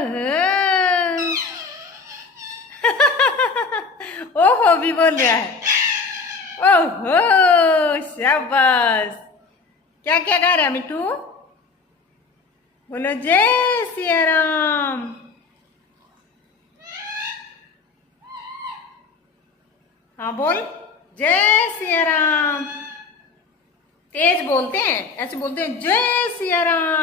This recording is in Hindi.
ओहो ओहो भी बोल रहा है। ओहो शाबाश। क्या क्या गा रहा है मिठू? बोलो जय सिया राम। हाँ बोल जय सिया राम। तेज बोलते हैं, ऐसे बोलते हैं जय सिया राम।